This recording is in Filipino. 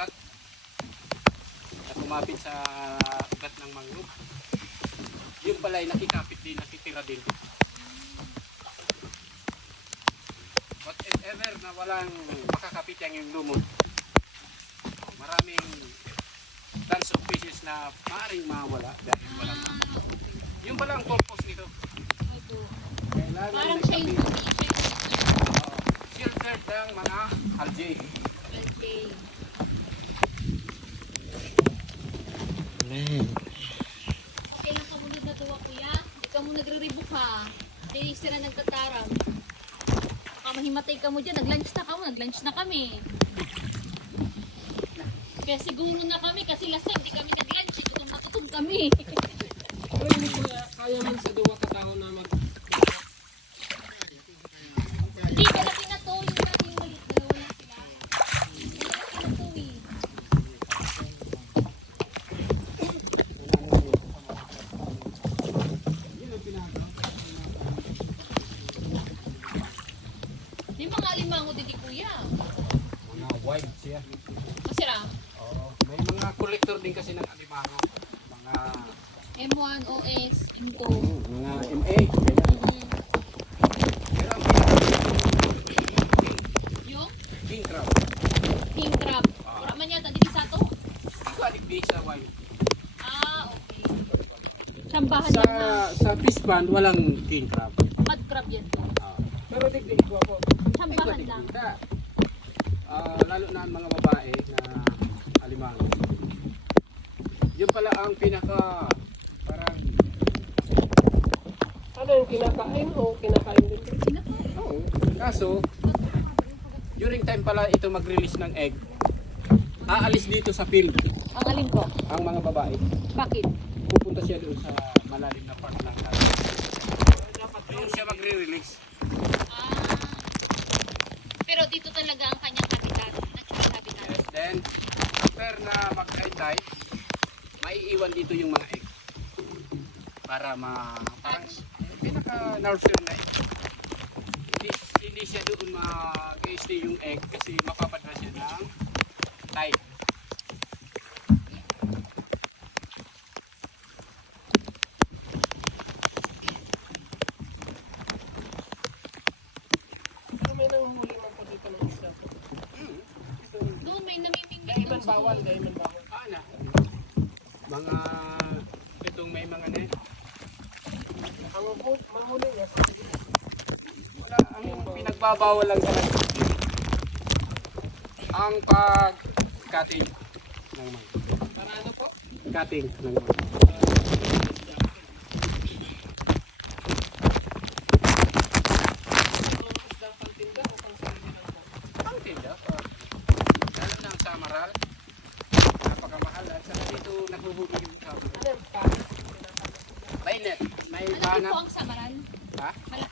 ugat na kumapit sa ugat ng mangrove. Yung pala ay nakikapit din, nakitira din. But if ever na walang makakapit yung lumot, maraming tons of fishes na maaaring mawala dahil walang yung pala ang purpose nito. Kailangan Parang may siya yung kapit. Sheltered ng mga algae. Okay. Okay lang kamunod na tuwa kuya. Hindi ka mo nagre-rebook ha. Hindi sila nagtataram. Baka mahimatay ka mo dyan. Nag-lunch na kamo. Nag-lunch na kami. Kaya siguro na kami kasi last time hindi kami nag-lunch. Gutom na gutom kami. Pero hindi ko kaya man sa duwa katao na mag... Hindi, malaki na to. Yung dating maliit. Dalawa lang sila. Malaki na to eh. May mga alimango din di kuya. Mga wide siya. Masira. Oo. May mga collector din kasi ng alimango. Mga M1, OS, M2. mga MA. Ganyan. Pero ang Yung king crab. king crab. Wala man yata dito sa to. Hindi ko adik di sa wide. Ah, okay. Sambahan Sa lang na. sa fish pond walang king crab. Mud crab yan to. Pero digdig ko ako. Sambahan lang. Lalo na ang mga babae na alimango. Yun pala ang pinaka parang Ano yung kinakain o kinakain din? Sino to? oo. Kaso during time pala ito mag-release ng egg. Aalis dito sa field Ang alin ko? ang mga babae. Bakit? Pupunta siya doon sa malalim na part ng dagat. Doon siya magre-release. Ah. Pero dito talaga ang kanyang habitat. Natural habitat. Yes, then after na mag-high tide, maiiwan dito yung mga egg. Para parang pinaka-nursery na egg. Hindi siya doon mag-stay yung egg kasi mapapadala siya ng tide. Pero may nanghuli man po dito ng isda. Doon may namimingwit Gaiman doon sa bawal, dulo. gaiman bawal. Na mga itong may mga net. Ang manghuli niya, Wala, ang pinagbabawal lang talaga ang pag-cutting ng mga. para ano po? Cutting ng mga. Ang isda pangtinda o pang sarili lang po? Ang tinda pa. Lalo na ang samaral. Napakamahal. At saka dito naghuhuli yung samaral. Ano yung pares? May net. May Malaki po banat. ang samaran. Ha? Malaki